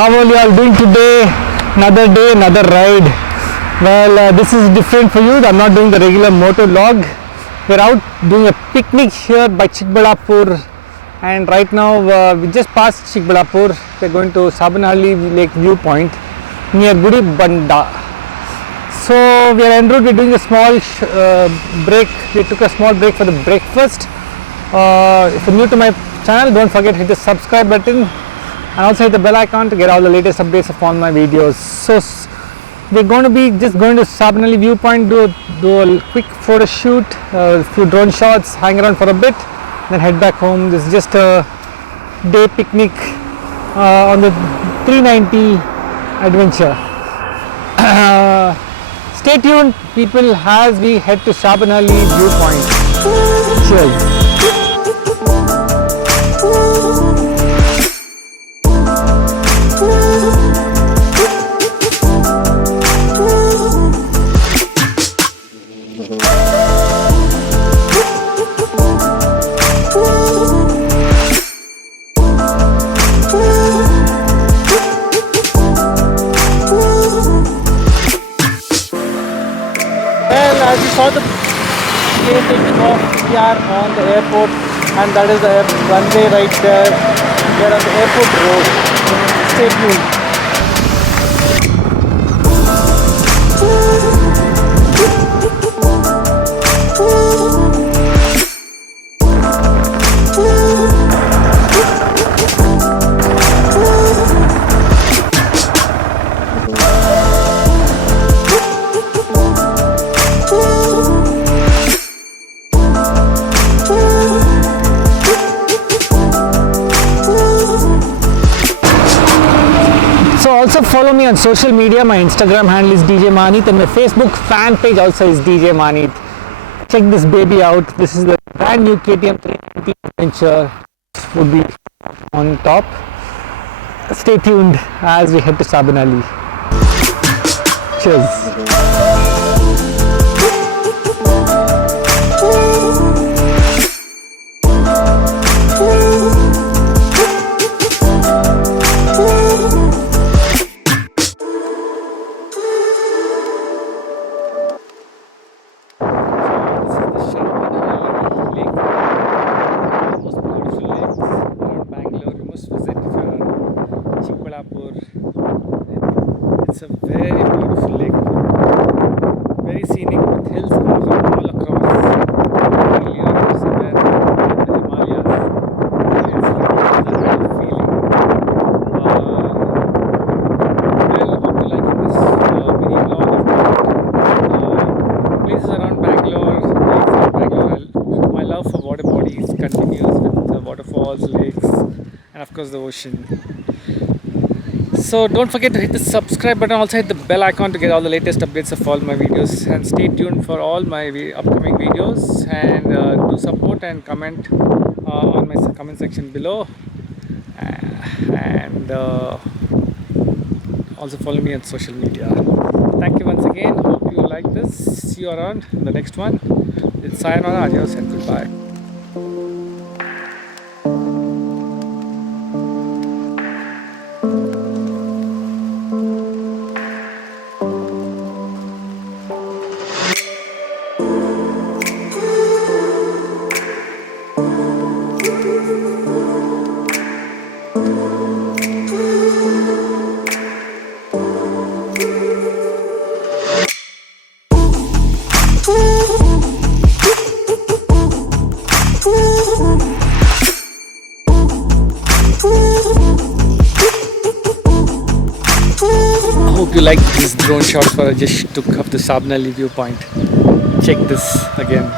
How are you all doing today? Another day, another ride. Well, this is different for you. I'm not doing the regular motor log. We're out doing a picnic here by Chikmagalur, and right now we just passed Chikmagalur. We're going to Djmahaneet Lake viewpoint near Gudibande. So we are en route. We're doing a small break. We took a small break for the breakfast. If you're new to my channel, don't forget to hit the subscribe button and also hit the bell icon to get all the latest updates of all my videos. So we're going to be just going to Djmahaneet viewpoint, do a quick photo shoot, a few drone shots, hang around for a bit, then head back home. This is just a day picnic on the 390 adventure. Stay tuned, people, as we head to Djmahaneet viewpoint. Cheers. As you saw the plane taking off, we are on the airport, and that is the runway right there. We are on the airport road. Stay tuned. Also follow me on social media. My Instagram handle is Djmahaneet and my Facebook fan page also is Djmahaneet. Check this baby out. This is the brand new KTM 390 adventure. Would be on top. Stay tuned as we head to Djmahaneet. Cheers. It's a very beautiful lake, very scenic with hills all across. Really somewhere in the Himalayas. It's like a kind of feeling. Well, hope you like this mini vlog of places around Bangalore, lakes around Bangalore. My love for water bodies continues with the waterfalls, lakes, and of course the ocean. So don't forget to hit the subscribe button, also hit the bell icon to get all the latest updates of all my videos, and stay tuned for all my upcoming videos, and do support and comment on my comment section below, and also follow me on social media. Thank you once again. Hope you like this. See you around in the next one. It's sayonara, adios and goodbye. Hope you liked this drone shot for I just took of the Djmahaneet viewpoint. Check this again.